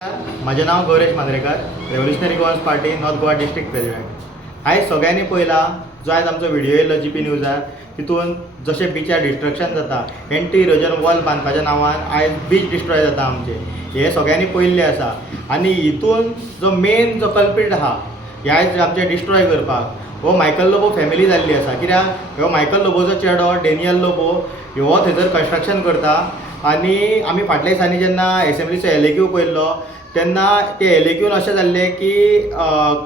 माझे नाव Gauresh Mandrekar, Revolutionary Goans Party north Goa district president. आयज सगळ्यांनी पळयला जो आयज आमचो व्हिडिओ येयलो GP न्यूजार, तितून जशें बिचार डिस्ट्रक्शन जाता, एंटी इरोजन वॉल बांदपाच्या नांवान आयज बीच डिस्ट्रॉय जाता आमचे, हे सगळ्यांनी पळयल्लें आसा। आनी हितून जो मेन जो कल्प्रीट आहा हे आयज आमचे डिस्ट्रॉय करपाक हो मायकल लोबो फॅमिली जाल्ली आसा। कित्याक हो मायकल लोबोचो चेडो डेनियल लोबो हो थंयसर कन्स्ट्रक्शन करता। आनी आमी फाटल्या दिसांनी जेन्ना एसेंब्लीचो LAQ पळयल्लो तेन्ना ते LAQन अशें जाल्लें की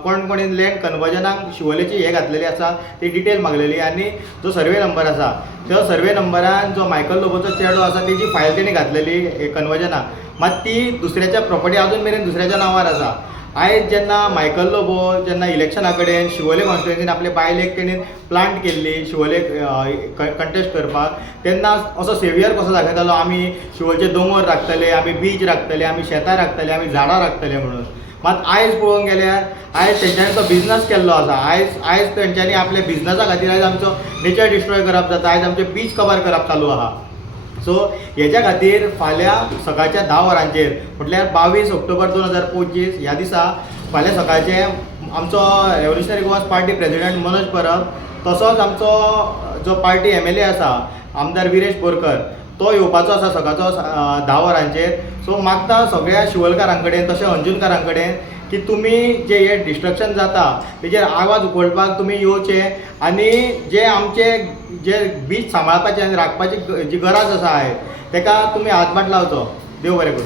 कोण कोणी लँड कन्वर्जनाक शिवोलेची हे घातलेली आसा, ती डिटेल मागलेली। आनी जो सर्वे नंबर आसा त्यो सर्वे नंबरान जो मायकल लोबोचो चेडो आसा तेजी फायल तेणी घातलेली कन्वर्जनाक, मात ती दुसऱ्याच्या प्रॉपर्टी अजून मेरेन दुसऱ्याच्या नांवार आसा। आयज जेन्ना मायकल लोबो जेन्ना इलेक्शना कडेन शिवोले कॉन्स्टिट्युएन्सीन आपले बायलेक तेणी प्लांट केल्ली शिवोले कंटेस्ट करपाक, तेन्ना असो सेवियर कसो दाखयतालो आमी शिवोलचे दोंगर राखतले, आमी बीच राखतले, आमी शेतां राखतले, आमी झाडां राखतले म्हणून। मात आयज पळोवंक गेल्यार आयज तेंच्यांनी तो बिझनस केल्लो आसा। आयज तेंच्यांनी आपल्या बिझनसा खातीर आयज आमचो नेचर डिस्ट्रॉय करप जाता, आयज आमचे बीच कवर करप चालू आहा। सो हेच्या खातीर फाल्यां सकाळच्या 10 वरांचेर म्हटल्यार 22 ऑक्टोबर 2025 ह्या दिसा फाल्यां सकाळचे आमचो revolutionary Goans party president Manoj Parab, तसोच आमचो जो पार्टी MLA आसा आमदार विरेश बोरकर, तो येवपाचो आसा सकाळचो 10 वरांचेर। सो मागता सगळ्या शिवोलकारां कडेन तशें अंजुनकारां कडेन की तुमी जे हे डिस्ट्रक्शन जाता तेजेर आवाज उखलपाक तुमी येवचे, आनी जे आमचे जे बीच सांबाळपाचे आनी राखपाची जी गरज आसा आयज तेका तुमी हातभार लावचो। देव बरें करूं।